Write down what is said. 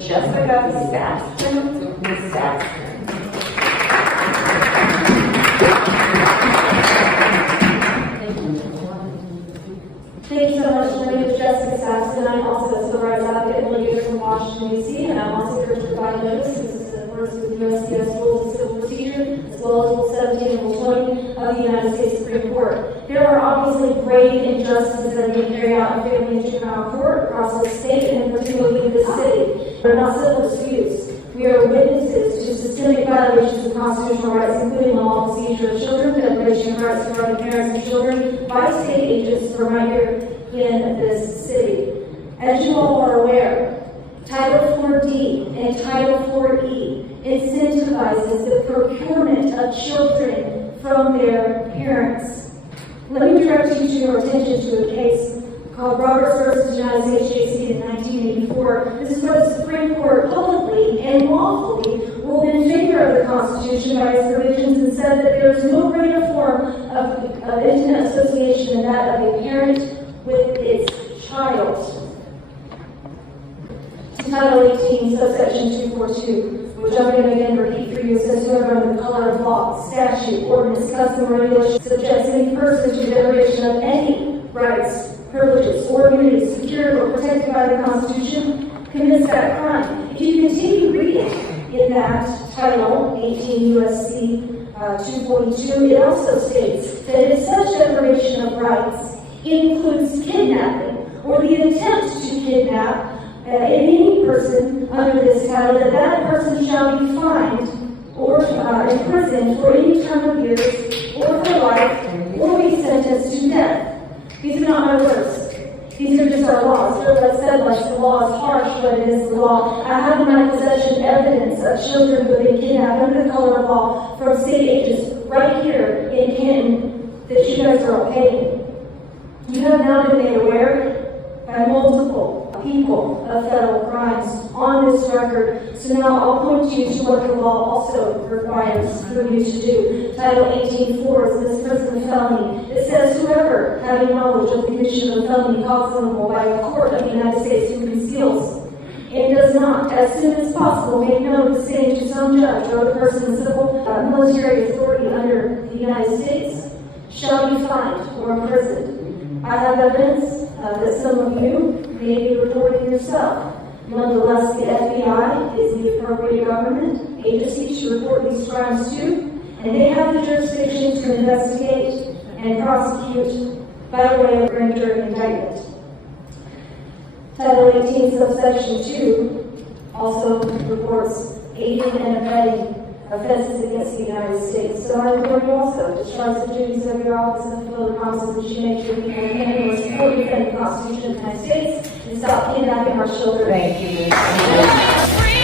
Jessica Saxton. Ms. Saxton. Thank you so much. My name is Jessica Saxton. I'm also a civil rights advocate and litigator from Washington, D.C., and I'm also here to provide notice. This is the first of the USCIS Rules of Civil Procedure, as well as Rule 17 and Rule 20 of the United States Supreme Court. There are obviously grave injustices that are being carried out in family and juvenile court across the state, and particularly in this city. They're not civil disputes. We are witnesses to systemic violations of constitutional rights, including the law and seizure of children, deprivation of rights regarding parents and children by state agents from right here in this city. As you all are aware, Title 4D and Title 4E incentivizes the procurement of children from their parents. Let me direct your attention to a case called Roberts v. United States J.C. in 1984. This is where the Supreme Court publicly and lawfully ruled in favor of the Constitution by its provisions and said that there is no greater form of intimate association than that of a parent with its child. Title 18, subsection 242, which I'm going to again repeat for you, says whoever under the color of law, statute, ordinance, custom, or regulation subjects any person to deprivation of any rights, privileges, or immunities secured or protected by the Constitution commits that crime. If you continue reading in that Title 18 U.S.C. 242, it also states that if such deprivation of rights includes kidnapping or the attempt to kidnap any person under this title, that person shall be fined or imprisoned for any term of years or for life or be sentenced to death. These are not my words. These are just our laws. As said, like the law is harsh, but it is the law. I have in my possession evidence of children who have been kidnapped under the color of law from state agents right here in Canton that you guys are all paying. You have now been made aware by multiple people of federal crimes on this record. So now I'll point you to what the law also requires for you to do. Title 18.4 is misprision of felony. It says whoever having knowledge of the commission of a felony cautionable by a court of the United States who conceals and does not, as soon as possible, make known the same to some judge or other person in civil military authority under the United States shall be fined or imprisoned. I have evidence that some of you may be reporting yourself. Nonetheless, the FBI is the appropriate government agency to report these crimes to, and they have the jurisdiction to investigate and prosecute by way of grand jury indictment. Title 18, subsection 2 also reports aiding and abetting offenses against the United States. So I implore you also to discharge the duties of your office and fulfill the promises that you make to the people of Canada and support and defend the Constitution of the United States and stop kidnapping our children. Thank you.